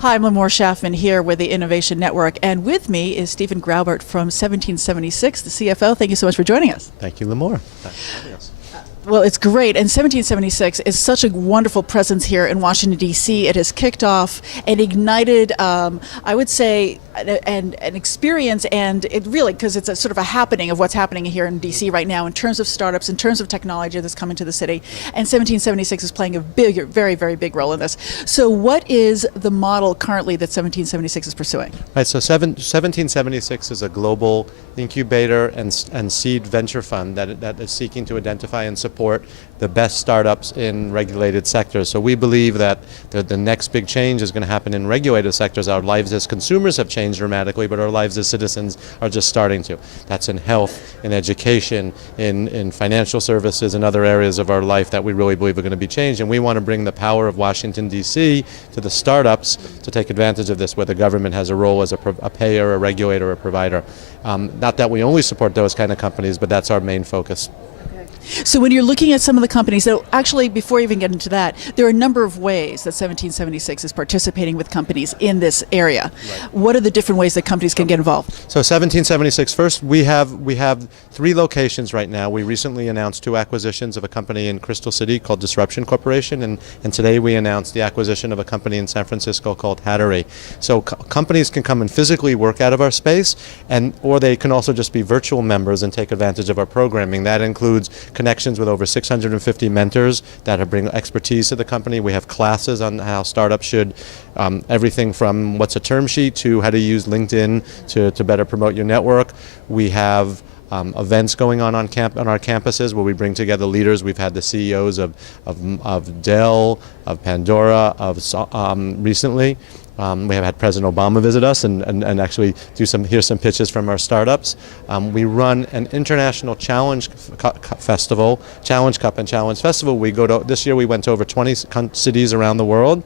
Hi, I'm Limor Schafman here with the Innovation Network, and with me is Stephen Graubart from 1776, the CFO. Thank you so much for joining us. Thank you, Limor. Thanks for having us. Well, it's great, and 1776 is such a wonderful presence here in Washington, D.C. It has kicked off and ignited, I would say, an experience, and it really, because it's a sort of a happening of what's happening here in D.C. right now in terms of startups, in terms of technology that's coming to the city, and 1776 is playing a very, very big role in this. So what is the model currently that 1776 is pursuing? Right, so 1776 is a global incubator and seed venture fund that is seeking to identify and support the best startups in regulated sectors. So we believe that the next big change is going to happen in regulated sectors. Our lives as consumers have changed dramatically, but our lives as citizens are just starting to. That's in health, in education, in financial services, and other areas of our life that we really believe are going to be changed. And we want to bring the power of Washington, D.C. to the startups to take advantage of this, where the government has a role as a payer, a regulator, a provider. Not that we only support those kind of companies, but that's our main focus. So when you're looking at some of the companies, so actually before you even get into that, there are a number of ways that 1776 is participating with companies in this area. Right. What are the different ways that companies can get involved? So 1776, first we have 3 locations right now. We recently announced 2 acquisitions of a company in Crystal City called Disruption Corporation, and today we announced the acquisition of a company in San Francisco called Hattery. So companies can come and physically work out of our space, or they can also just be virtual members and take advantage of our programming. That includes connections with over 650 mentors that bring expertise to the company. We have classes on how startups should, everything from what's a term sheet to how to use LinkedIn to better promote your network. We have events going on our campuses where we bring together leaders. We've had the CEOs of Dell, of Pandora, recently. We have had President Obama visit us and actually hear some pitches from our startups. We run an international challenge festival, Challenge Cup and Challenge Festival. This year we went to over 20 cities around the world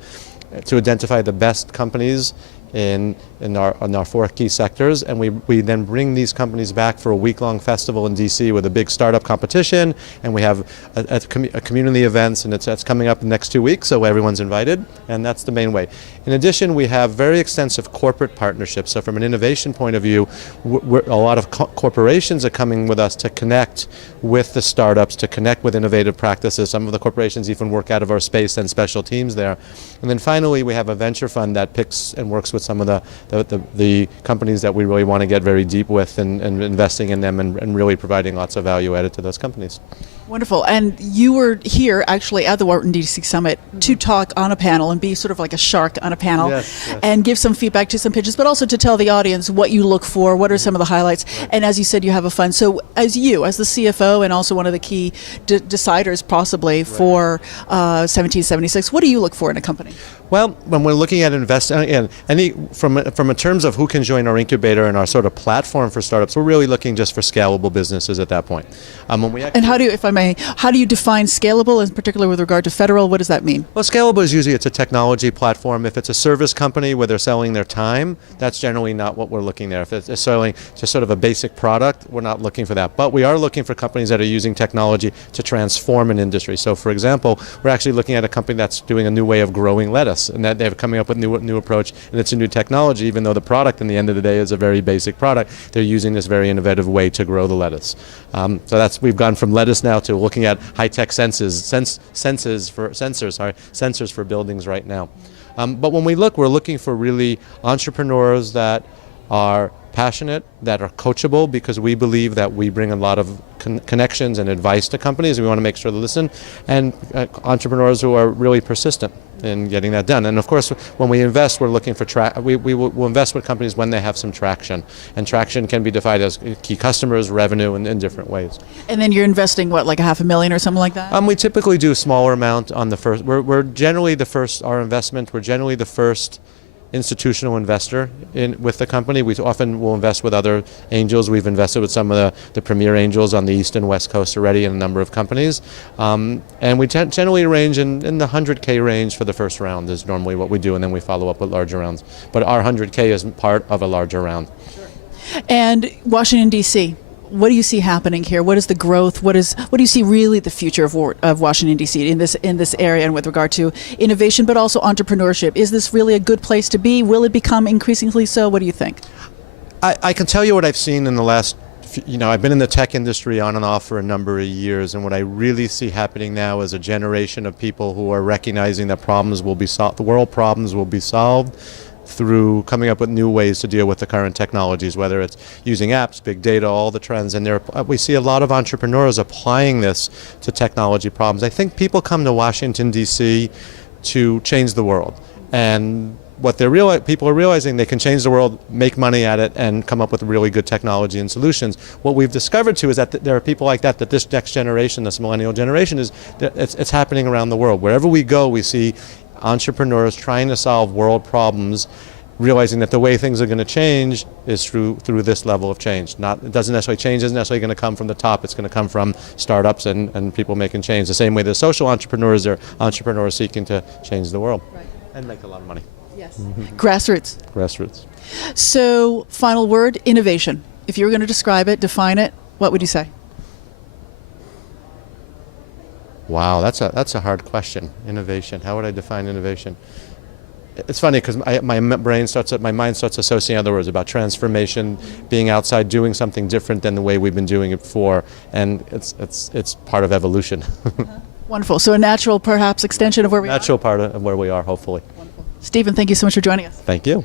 to identify the best companies in our 4 key sectors, and we then bring these companies back for a week-long festival in DC with a big startup competition, and we have a community events, and it's coming up in the next 2 weeks, so everyone's invited, and that's the main way. In addition, we have very extensive corporate partnerships. So from an innovation point of view, a lot of corporations are coming with us to connect with the startups, to connect with innovative practices. Some of the corporations even work out of our space and special teams there. And then finally, we have a venture fund that picks and works with some of the companies that we really want to get very deep with and investing in them and really providing lots of value added to those companies. Wonderful. And you were here actually at the Washington DC Summit to talk on a panel and be sort of like a shark on a panel. Yes. And give some feedback to some pitches, but also to tell the audience what you look for, what are some of the highlights. Right. And as you said, you have a fund. So as the CFO and also one of the key deciders possibly for 1776, what do you look for in a company? Well, when we're looking at investing, from terms of who can join our incubator and our sort of platform for startups, we're really looking just for scalable businesses at that point. And how do you, if I may, how do you define scalable, in particular with regard to federal? What does that mean? Well, scalable is usually it's a technology platform. If it's a service company where they're selling their time, that's generally not what we're looking there. If it's selling just sort of a basic product, we're not looking for that. But we are looking for companies that are using technology to transform an industry. So, for example, we're actually looking at a company that's doing a new way of growing lettuce, and that they're coming up with new approach, and it's a new technology. Even though the product, in the end of the day, is a very basic product, they're using this very innovative way to grow the lettuce. So we've gone from lettuce now to looking at high-tech sensors for buildings right now. But when we're looking for really entrepreneurs that are passionate, that are coachable, because we believe that we bring a lot of connections and advice to companies, and we want to make sure to listen, and entrepreneurs who are really persistent in getting that done. And of course, when we invest, we're looking for we'll invest with companies when they have some traction, and traction can be defined as key customers, revenue, in different ways. And then you're investing what, like $500,000 or something like that? We typically do a smaller amount on the first. We're generally the first. Our investment. We're generally the first institutional investor with the company. We often will invest with other angels. We've invested with some of the premier angels on the East and West Coast already in a number of companies. And we generally range in the 100K range for the first round is normally what we do, and then we follow up with larger rounds. But our 100K is part of a larger round. Sure. And Washington, D.C., what do you see happening here? What is the growth? What do you see really the future of Washington D.C. in this area, and with regard to innovation, but also entrepreneurship? Is this really a good place to be? Will it become increasingly so? What do you think? I can tell you what I've seen in the last. I've been in the tech industry on and off for a number of years, and what I really see happening now is a generation of people who are recognizing that problems will be solved. The world problems will be solved through coming up with new ways to deal with the current technologies, whether it's using apps, big data, all the trends. And we see a lot of entrepreneurs applying this to technology problems. I think people come to Washington, D.C. to change the world. And what people are realizing, they can change the world, make money at it, and come up with really good technology and solutions. What we've discovered too is that there are people like that this next generation, this millennial generation, it's happening around the world. Wherever we go, we see entrepreneurs trying to solve world problems, realizing that the way things are going to change is through this level of change. It doesn't necessarily change, isn't necessarily going to come from the top. It's going to come from startups and people making change. The same way the social entrepreneurs are entrepreneurs seeking to change the world. Right. And make a lot of money. Yes. Grassroots. Grassroots. So, final word, innovation. If you were going to describe it, define it, what would you say? Wow, that's a hard question. Innovation. How would I define innovation? It's funny because my mind starts associating other words about transformation, being outside, doing something different than the way we've been doing it before, and it's part of evolution. Wonderful. So a natural, perhaps, extension of where we are? Natural part of where we are, hopefully. Wonderful. Stephen, thank you so much for joining us. Thank you.